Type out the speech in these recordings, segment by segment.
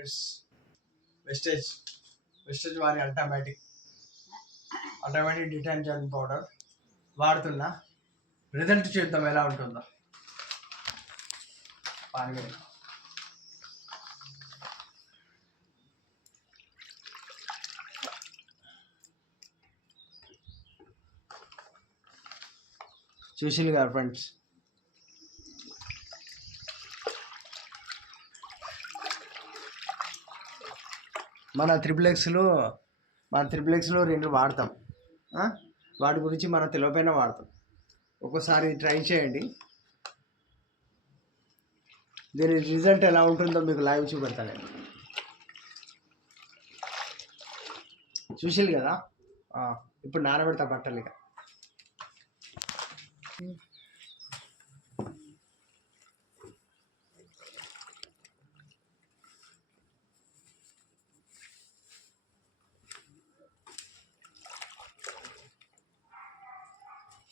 Friends, wastage వారి automatic detergent powder వాడుతున్నా. Result చూద్దాం ఎలా ఉంటుందో. పానీ చూసింది కదా ఫ్రెండ్స్, మన త్రిబుల్ ఎక్స్లో 2 వాడతాం. వాటి గురించి మనం తెలియపోయినా వాడతాం. ఒక్కోసారి ట్రై చేయండి, దీని రిజల్ట్ ఎలా ఉంటుందో మీకు లైవ్ చూపెడతాను నేను. చూసిల్లు కదా. ఇప్పుడు నానబెడతా బట్టలు. ఇక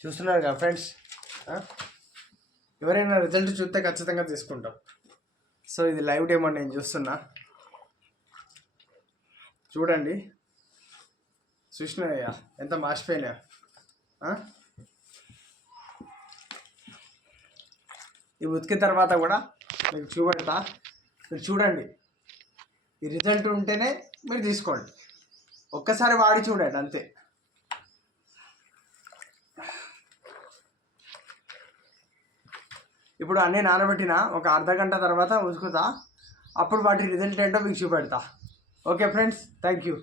చూస్తున్నారు కదా ఫ్రెండ్స్, ఎవరైనా రిజల్ట్ చూస్తే ఖచ్చితంగా తీసుకుంటాం. సో ఇది లైవ్ డెమో నేను చూస్తున్నా, చూడండి. చూసినాయ్యా ఎంత మార్చిపోయినా. ఈ ఉతికిన తర్వాత కూడా మీకు చూపెడతా, మీరు చూడండి. ఈ రిజల్ట్ ఉంటేనే మీరు తీసుకోండి. ఒక్కసారి వాడి చూడండి అంతే. ఇప్పుడు అన్నీ నానబెట్టిన ఒక అర్ధగంట తర్వాత ఉతుకుతా, అప్పుడు వాటి రిజల్ట్ ఏంటో మీకు చూపెడతా. Okay friends, thank you.